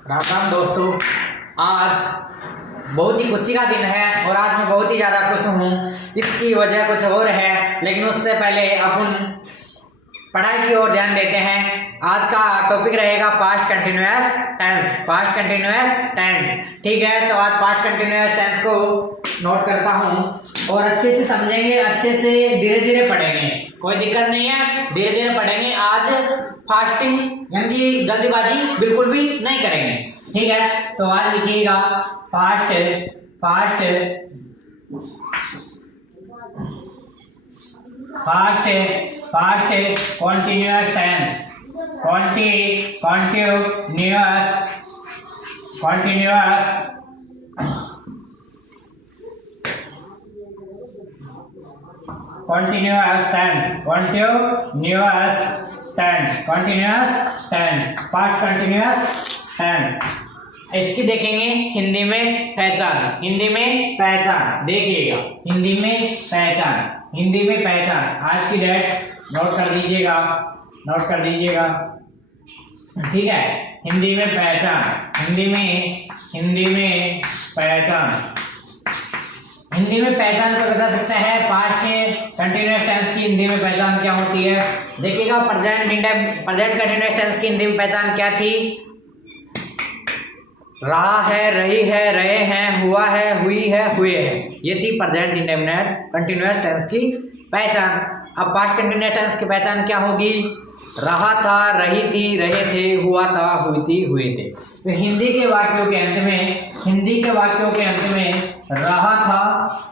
राम राम दोस्तों। आज बहुत ही खुशी का दिन है और आज मैं बहुत ही ज़्यादा खुश हूँ। इसकी वजह कुछ और है, लेकिन उससे पहले अपन पढ़ाई की ओर ध्यान देते हैं। आज का टॉपिक रहेगा past continuous tense. Past continuous tense, ठीक है। तो आज पास्ट कंटिन्यूअस टेंस को नोट करता हूँ और अच्छे से समझेंगे, अच्छे से धीरे धीरे पढ़ेंगे, कोई दिक्कत नहीं है, धीरे धीरे पढ़ेंगे। आज फास्टिंग यानी जल्दीबाजी बिल्कुल भी नहीं करेंगे, ठीक है। तो आज लिखिएगा past continuous tense, continuous tense, past continuous tense. इसकी देखेंगे हिंदी में पहचान, हिंदी में पहचान देखिएगा, हिंदी में पहचान। आज की डेट नोट कर दीजिएगा, ठीक है। हिंदी में पहचान, हिंदी में पहचान को बता सकते हैं। पास्ट कंटिन्यूअस टेंस की हिंदी में पहचान क्या होती है देखिएगा। प्रेजेंट कंटिन्यूअस टेंस की हिंदी में पहचान क्या थी? रहा है, रही है, रहे हैं, हुआ है, हुई है, हुए हैं। ये थी प्रेजेंट इंडेफिनिट कंटिन्यूअस टेंस की पहचान। अब पास्ट कंटिन्यूअस टेंस की पहचान क्या होगी? रहा था, रही थी, रहे थे, हुआ था, हुई थी, हुए थे। तो हिंदी के वाक्यों के अंत में रहा था,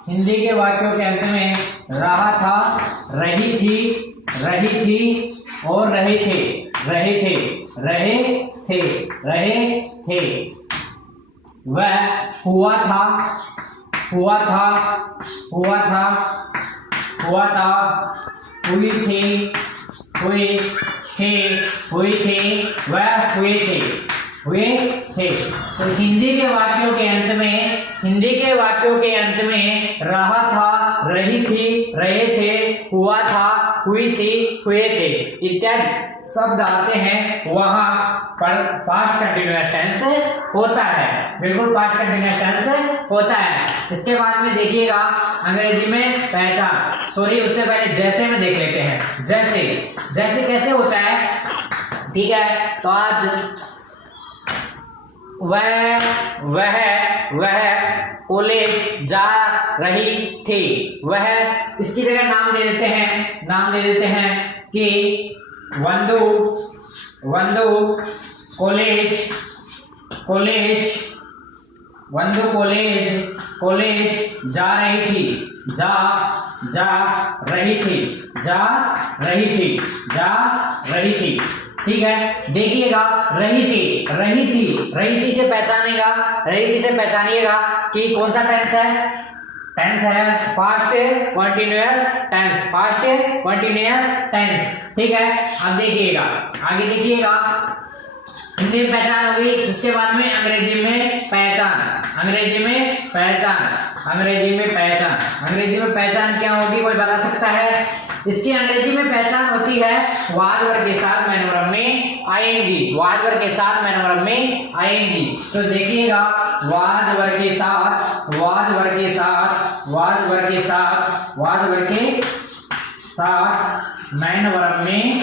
हिंदी के वाक्यों के अंत में रहा था, रही थी और रहे थे। वह हुआ था, हुई थी, वह हुए थे। तो हिंदी के वाक्यों के अंत में रहा था, रही थी, रहे थे, हुआ था, हुई थी, हुए थे इत्यादि शब्द आते हैं, वहां पर पास्ट कंटिन्यूअस टेंस होता है, बिल्कुल पास्ट कंटिन्यूअस टेंस होता है। इसके बाद में देखिएगा अंग्रेजी में पहचान, सॉरी उससे पहले जैसे में देख लेते हैं। जैसे कैसे होता है, ठीक है। तो आज वह कॉलेज जा रही थी। वह, इसकी जगह नाम दे देते हैं कि वंदु कॉलेज जा रही थी, ठीक है। देखिएगा रही थी से पहचानिएगा कि कौन सा टेंस है पास्ट कंटिन्यूअस टेंस, ठीक है। अब देखिएगा आगे, देखिएगा हिंदी में पहचान हो गई। उसके बाद में अंग्रेजी में पहचान क्या होगी, कोई बता सकता है? इसकी अंग्रेजी में पहचान होती है वाज वर्ग के साथ मैनोरम में आईएनजी, वाज वर्ग के साथ मैनोरम में आईएनजी। तो देखिएगा वाज वर्ग के साथ मैनोरम में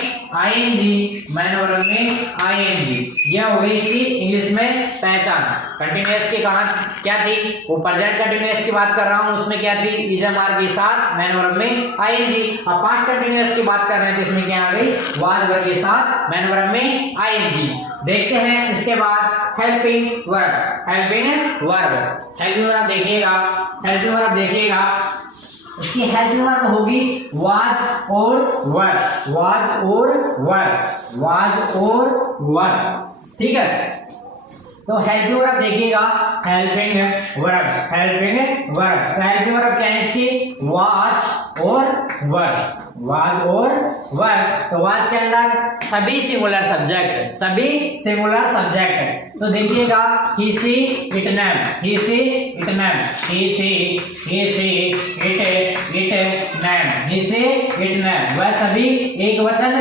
आईएनजी, यह हो गई इसकी इंग्लिश में पहचान। कंटिन्यूअस की कहां क्या थी? वो प्रेजेंट कंटिन्यूअस की बात कर रहा हूं, उसमें क्या थी? इजमार के साथ मैनोरम में आईएनजी। अब पास्ट कंटिन्यूअस की बात कर रहे हैं तो इसमें क्या आ गई? वाज वर्ग के साथ मैनोरम में आईएनजी। देखते हैं इसके बाद हेल्पिंग वर्ब देखिएगा। इसकी हेल्पिंग वर्ब होगी वाज और वर्ब, ठीक है। तो हेल्पिंग वर्ब देखिएगा, हेल्पिंग वर्ब क्या है इसकी? वाज और वर्ब। तो वाज के अंदर सभी सिंगुलर सब्जेक्ट, तो देखिएगा he she it name, वह सभी एक वचन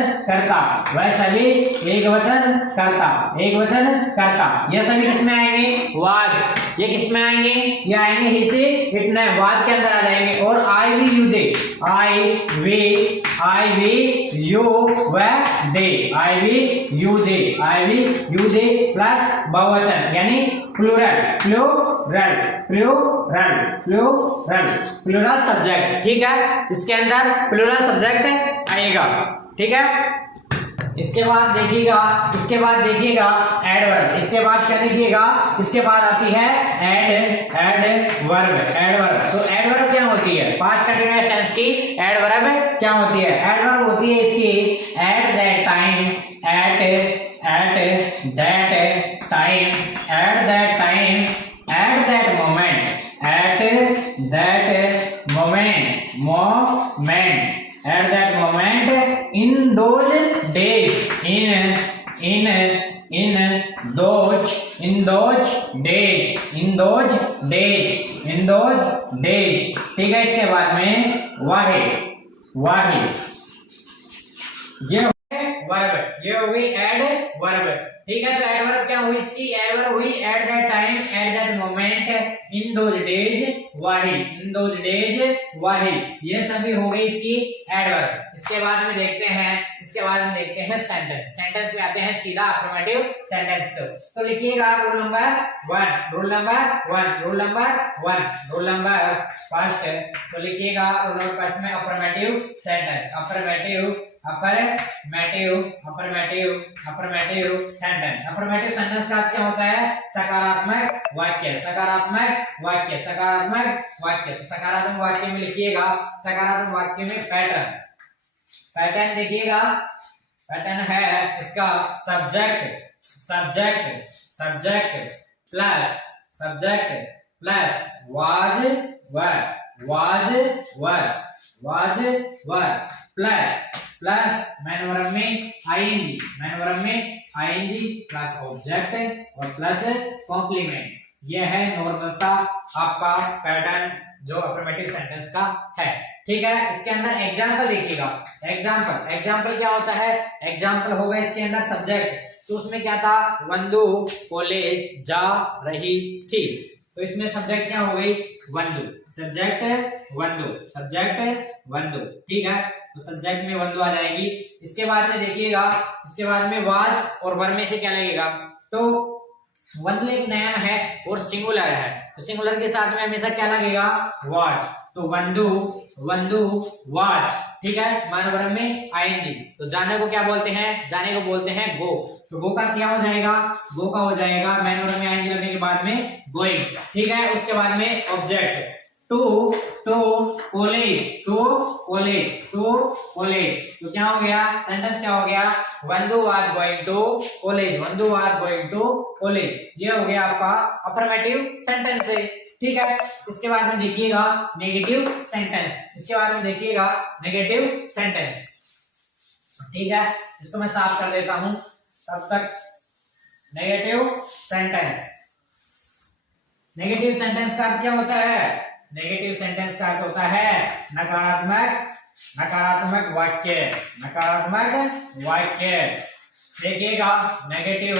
करता, यह सभी किस में आएंगे, वाज। ये किस में आएंगे, ये आएंगे ही से इतने वाज के अंदर आ जाएंगे। और I we you they, I we you व they, I we you they, I we you they plus बहुवचन यानी plural, plural plural plural plural subject. ठीक है, इसके अंदर प्लूरल सब्जेक्ट आएगा। ठीक है, इसके बाद देखिएगा एडवर्ब। इसके बाद क्या देखिएगा, इसके बाद आती है एडवर्ब। तो एडवर्ब क्या होती है, पास्ट कंटीन्यूअस टेंस की एडवर्ब क्या होती है, एडवर्ब होती है इसकी eight that time, at that time, at that time, at that moment, eight that moment, at that moment, in those days, in those days। ठीक है, इसके बाद में वाहिद ये वर्ब, ये हो गई एडवर्ब। ठीक है, तो एडवर्ब क्या हुई इसकी, एडवर्ब हुई at that time, at that moment, in those days वाहिद, इन दोज डेज वाहिद। ये सभी हो गई इसकी एडवर्ब। इसके बाद में देखते हैं सेंटेंस। सेंटेंस पे आते हैं सीधा अफर्मेटिव सेंटेंस। तो लिखिएगा रूल नंबर फर्स्ट। तो लिखिएगा रूल नंबर फर्स्ट में affirmative sentence, affirmative sentence. Affirmative sentence का क्या होता है, सकारात्मक वाक्य। तो सकारात्मक वाक्य में लिखिएगा, सकारात्मक वाक्य में पैटर्न देखिएगा। पैटर्न है इसका subject plus was plus man verb में आईएनजी प्लस ऑब्जेक्ट और प्लस कॉम्प्लीमेंट। ये है नॉर्मल सा आपका पैटर्न जो अफर्मेटिव सेंटेंस का है। ठीक है, इसके अंदर एग्जांपल देखिएगा। एग्जांपल क्या होता है, एग्जांपल होगा इसके अंदर सब्जेक्ट। तो उसमें क्या था, वंदु कॉलेज जा रही थी। तो इसमें सब्जेक्ट क्या हो गई, वंदु, सब्जेक्ट वंदु। ठीक है, तो सब्जेक्ट में वंदु आ जाएगी। इसके बाद में देखिएगा, इसके बाद में वाज और वर्ब में से क्या लगेगा, तो वंदु एक नाउन है और सिंगुलर है, तो सिंगुलर के साथ में हमेशा क्या लगेगा, वाज। तो वंदु वाज। ठीक है, मान वर्ब में आईएनजी। तो जाने को क्या बोलते हैं, जाने को बोलते हैं गो। तो गो का क्या हो जाएगा, गो का हो जाएगा मैन वर्ब में आईएनजी लगने के बाद में गोइंग। ठीक है, उसके बाद में ऑब्जेक्ट टू कॉलेज। तो क्या हो गया, सेंटेंस क्या हो गया, वंदु वाज गोइंग टू कॉलेज। ये हो गया आपका अफर्मेटिव सेंटेंस है। ठीक है, इसके बाद में देखिएगा नेगेटिव सेंटेंस। ठीक है, इसको मैं साफ कर देता हूं तब तक। नेगेटिव सेंटेंस का अर्थ क्या होता है, नेगेटिव सेंटेंस का अर्थ होता है नकारात्मक वाक्य। देखिएगा नेगेटिव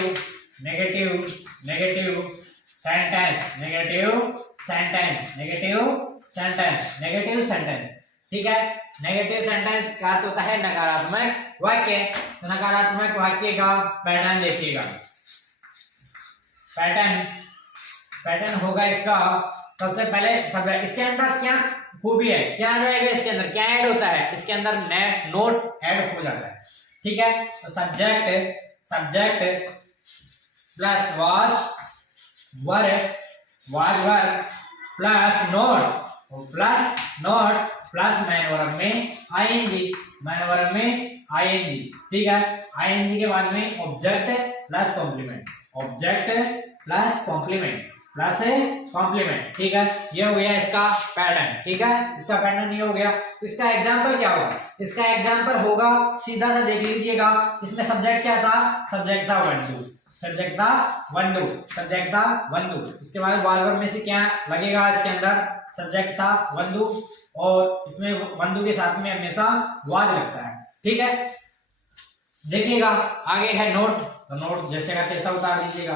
सेंटेंस। ठीक है, नेगेटिव सेंटेंस का अर्थ होता है नकारात्मक वाक्य। तो नकारात्मक वाक्य का पैटर्न देखिएगा। पैटर्न होगा इसका, सबसे पहले इसके अंदर क्या खूबी है, क्या आ जाएगा, इसके अंदर क्या ऐड होता है, इसके अंदर नोट ऐड हो जाता है। ठीक है, तो subject plus was plus note plus man verb में आईएनजी। ठीक है, आईएनजी के बाद में ऑब्जेक्ट प्लस कॉम्प्लीमेंट। ठीक है, ये हो गया इसका पैटर्न। ठीक है, इसका पैटर्न ये हो गया। तो इसका एग्जांपल क्या होगा, इसका एग्जांपल होगा सीधा सा देख लीजिएगा। इसमें सब्जेक्ट क्या था, सब्जेक्ट था वंदु। इसके बाद वर्ब में से क्या लगेगा, इसके अंदर सब्जेक्ट था वंदु और इसमें वंदु के साथ में हमेशा वाज लगता है। ठीक है, देखिएगा आगे है नोट। तो नोट जैसे का तैसा उतार दीजिएगा।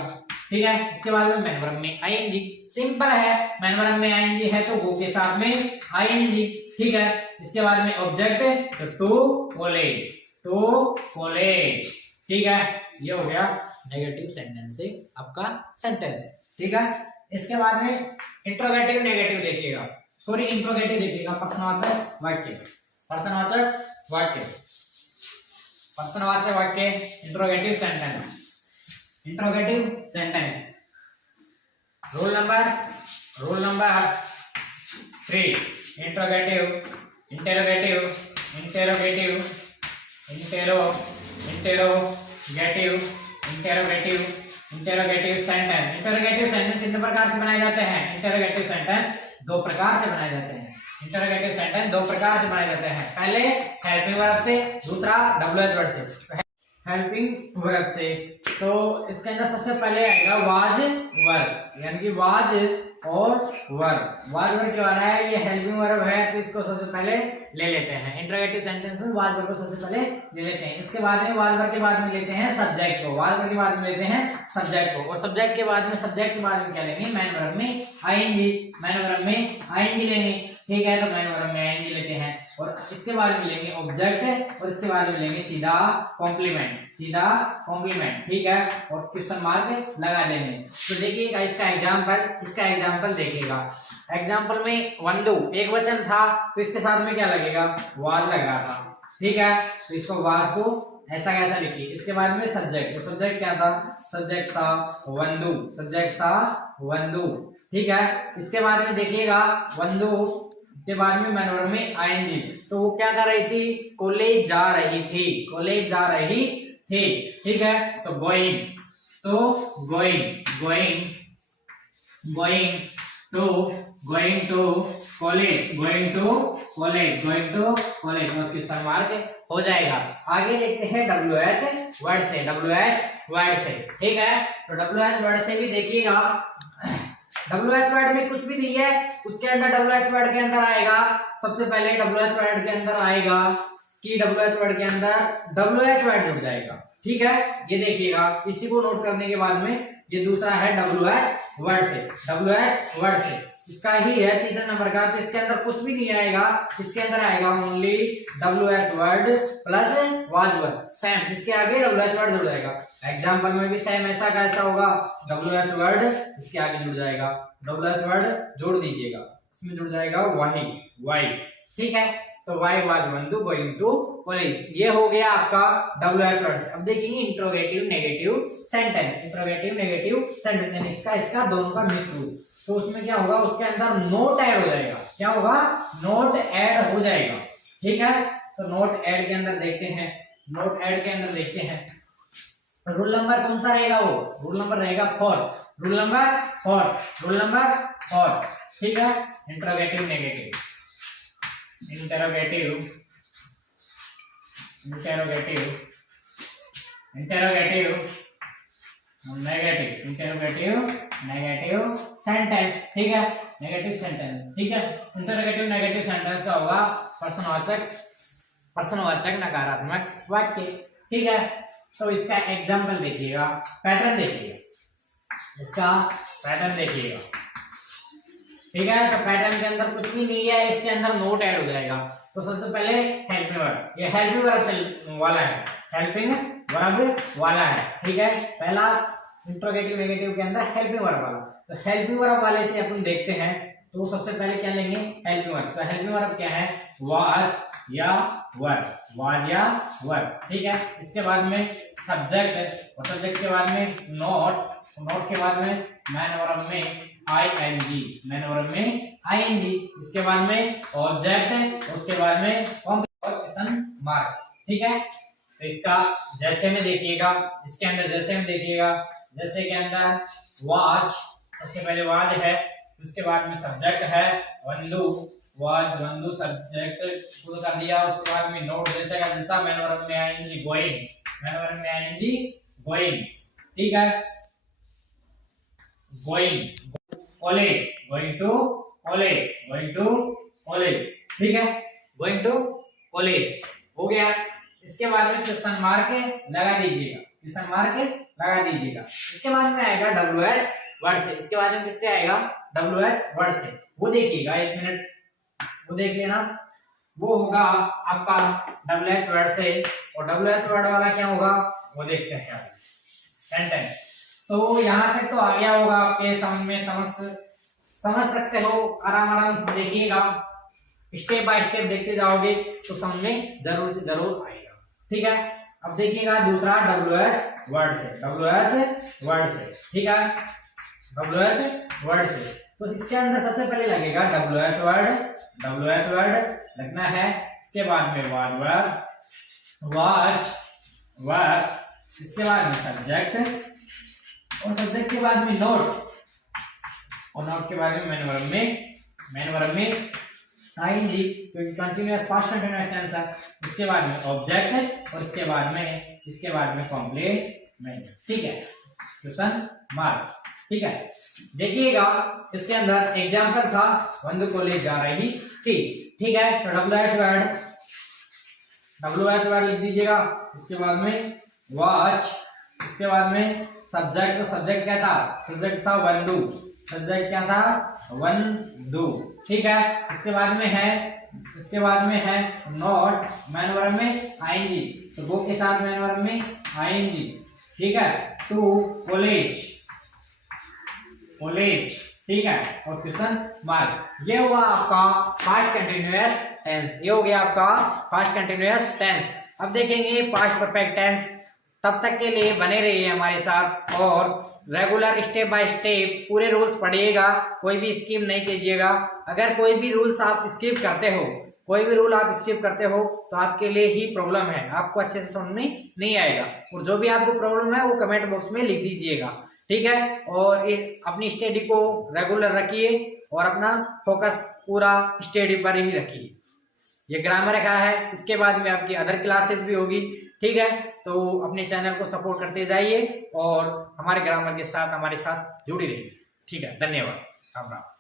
ठीक है। इसके बाद में मैन वर्ब में आईएनजी, सिंपल है, मैन वर्ब में आईएनजी है तो गो के साथ में आईएनजी, ठीक है। इसके बाद में ऑब्जेक्ट तो टू कॉलेज, ठीक है। ये हो गया नेगेटिव सेंटेंस से आपका सेंटेंस, ठीक है। इसके बाद में इंट्रोगेटिव नेगेटिव देखिएगा, सॉरी इंट्रोगेटिव देखिएगा, प्रश्नवाचक वाक्य, प्रश्नवाचक वाक्य, प्रश्नवाचक वाक्य, interrogative sentence, interrogative sentence. Rule number 3, interrogative, interrogative, interrogative, interrogative sentence. Interrogative sentence कितने प्रकार से बनाए जाते हैं? इंटेरोगेटिव सेंटेंस 2 प्रकार से बनाए जाते हैं। इंटेरोगेटिव सेंटेंस 2 प्रकार से बनाए जाते हैं, पहले हेल्पिंग वर्ब से, दूसरा WH वर्ड से। हेल्पिंग वर्ब से तो इसके अंदर सबसे पहले आएगा वाज वर्ब, यानी कि वाज और वर्ब। वाज वर्ब क्या रहा है, ये हेल्पिंग वर्ब है तो इसको सबसे पहले ले लेते हैं। इंट्रोगेटिव सेंटेंस में वाज वर्ब को सबसे पहले ले लेते हैं। इसके बाद में वाज वर्ब के बाद में लेते हैं सब्जेक्ट को, वाज वर्ब के बाद में लेते हैं सब्जेक्ट को, और सब्जेक्ट के बाद में क्या लेंगे? मैन वर्ब में आईएनजी, मैन वर्ब में आईएनजी लेंगे, ठीक है। तो मैन वर्ब में आईएनजी लेते हैं और इसके बाद में लेंगे ऑब्जेक्ट और इसके बाद में लेंगे सीधा कॉम्प्लीमेंट, ठीक है, और क्वेश्चन मार्क लगा देंगे। तो देखिएगा इसका एग्जांपल देखिएगा। एग्जांपल में वंदु एक वचन था तो इसके साथ में क्या लगेगा? वाज लग रहा था, ठीक है। तो इसको वाज को ऐसा कैसा लिखिए। इसके बाद में सब्जेक्ट, तो सब्जेक्ट क्या था? सब्जेक्ट था वंदु, ठीक है। इसके बाद में देखिएगा वंदु के बाद में मैन वर्ब में आईएनजी, तो वो क्या कर रही थी? कॉलेज जा रही थी, ठीक है। तो गोइंग टू कॉलेज और क्वेश्चन मार्क हो जाएगा। आगे देखते हैं WH वर्ड से, ठीक है। तो WH वर्ड से भी देखिएगा, WH वर्ड में कुछ भी नहीं है, उसके अंदर WH वर्ड के अंदर आएगा, सबसे पहले WH वर्ड के अंदर आएगा कि WH वर्ड के अंदर WH वर्ड जुड़ जाएगा, ठीक है। ये देखिएगा, इसी को नोट करने के बाद में ये दूसरा है WH वर्ड से, इसका ही है तीसरा नंबर का। तो इसके अंदर कुछ भी नहीं आएगा, इसके अंदर आएगा only WH word plus was word, same इसके आगे WH वर्ड जुड़ जाएगा। एग्जांपल में भी सेम ऐसा कैसा होगा? WH वर्ड इसके आगे जुड़ जाएगा, WH वर्ड जोड़ दीजिएगा, इसमें जुड़ जाएगा वाई, ठीक है। तो वाई वाज वंदु गोइंग टू कॉलेज, ये हो गया आपका WH वर्ड। अब देखिए इंट्रोगेटिव नेगेटिव सेंटेंस, इसका दोनों का मिक्स रूप। तो उसमें क्या होगा? उसके अंदर नोट ऐड हो जाएगा, क्या होगा? नोट ऐड हो जाएगा, ठीक है। तो नोट ऐड के अंदर देखते हैं, रूल नंबर कौन सा रहेगा? वो रूल नंबर रहेगा 4, रूल नंबर 4, ठीक है। इंट्रोगेटिव नेगेटिव, नेगेटिव सेंटेंस, ठीक है। नेगेटिव सेंटेंस, ठीक है। इंटरोगेटिव नेगेटिव सेंटेंस का होगा प्रश्नवाचक नकारात्मक वाक्य, ठीक है। तो इसका एग्जांपल देखिएगा, पैटर्न देखिएगा, ठीक है। तो पैटर्न के अंदर कुछ भी नहीं है, इसके अंदर नोट ऐड हो जाएगा। तो सबसे पहले हेल्पिंग वर्ब, ये हेल्पिंग वर्ब वाला है, ठीक है। पहला इंट्रोगेटिव नेगेटिव के अंदर हेल्पिंग वर्ब वाला, तो हेल्पिंग वर्ब वाले से अपन देखते हैं। तो सबसे पहले क्या लेंगे? Helping verb. तो हेल्पिंग वर्ब क्या है? वाज या वर्ब, ठीक है। इसके बाद में सब्जेक्ट, और सब्जेक्ट के बाद में नोट के बाद में मैन वर्ब में आईएनजी, इसके बाद में ऑब्जेक्ट, उसके बाद में क्वेश्चन मार्क, ठीक है। तो इसका जैसे में देखिएगा, इसके अंदर जैसे के अंदर वाज, सबसे पहले वाज है, उसके बाद में सब्जेक्ट है वंदु सब्जेक्ट शुरू कर दिया, उसके बाद में नोट जैसा मैन वर्ब में आईएनजी गोइंग, ठीक है। गोइंग टू कॉलेज, ठीक है। गोइंग टू कॉलेज हो गया। इसके बाद में क्वेश्चन मार्क लगा दीजिएगा, लगा दीजिएगा। इसके बाद में आएगा WH वर्ड से, इसके बाद में किससे आएगा, WH वर्ड से। वो देखिएगा, एक मिनट वो देख लेना, वो होगा आपका WH वर्ड से। और WH वर्ड वाला क्या होगा वो देखते हैं। सेंटेंस तो यहाँ तक तो आ गया होगा आपके समझ में, समझ सकते हो, आराम देखिएगा, स्टेप बाय स्टेप देखते जाओगे तो समझ में जरूर से जरूर आएगा। ठीक है, अब देखिएगा दूसरा WH वर्ड से, WH वर्ड से। ठीक है, WH वर्ड से तो इसके अंदर सबसे पहले लगेगा WH वर्ड लगना है। इसके बाद में वॉच, इसके बाद में सब्जेक्ट, और सब्जेक्ट के बाद में नोट, और नोट के बाद में मेन वर्ब में आईएनजी क्योंकि कंटीन्यूअस पास्ट कंटीन्यूअस टेंस है। इसके बाद में ऑब्जेक्ट, और इसके बाद में कॉम्प्लीमेंट। ठीक है, क्वेश्चन मार्क। ठीक है, देखिएगा इसके अंदर एग्जांपल था, वंदु कॉलेज जा रही थी। ठीक है, तो WH वर्ड लिख दीजिएगा। इसके बाद में वॉच, इसके बाद में सब्जेक्ट, तो सब्जेक्ट क्या था, सब्जेक्ट था वंदु, सब्जेक्ट क्या था वंदु। ठीक है, इसके बाद में है नॉट, मैन वर्ब में आईएनजी, तो वो के साथ मैन वर्ब में आईएनजी। ठीक है, टू कॉलेज, ठीक है, और क्वेश्चन मार्क। ये हुआ आपका पास्ट कंटिन्यूअस टेंस, ये हो गया आपका पास्ट कंटिन्यूअस टेंस। अब देखेंगे पास्ट परफेक्ट टेंस। तब तक के लिए बने रहिए हमारे साथ और रेगुलर स्टेप बाय स्टेप पूरे रूल्स पढ़िएगा, कोई भी स्किप नहीं कीजिएगा। अगर कोई भी रूल्स आप स्किप करते हो, कोई भी रूल आप स्किप करते हो तो आपके लिए ही प्रॉब्लम है, आपको अच्छे से समझ में नहीं आएगा। और जो भी आपको प्रॉब्लम है वो कमेंट बॉक्स में लिख दीजिएगा। ठीक है, और अपनी स्टडी को रेगुलर रखिए और अपना फोकस पूरा स्टडी पर ही रखिए। ये ग्रामर रखा है, इसके बाद में आपकी अदर क्लासेस भी होगी। ठीक है, तो अपने चैनल को सपोर्ट करते जाइए और हमारे ग्रामर के साथ हमारे साथ जुड़ी रहिए। ठीक है, धन्यवाद। राम राम।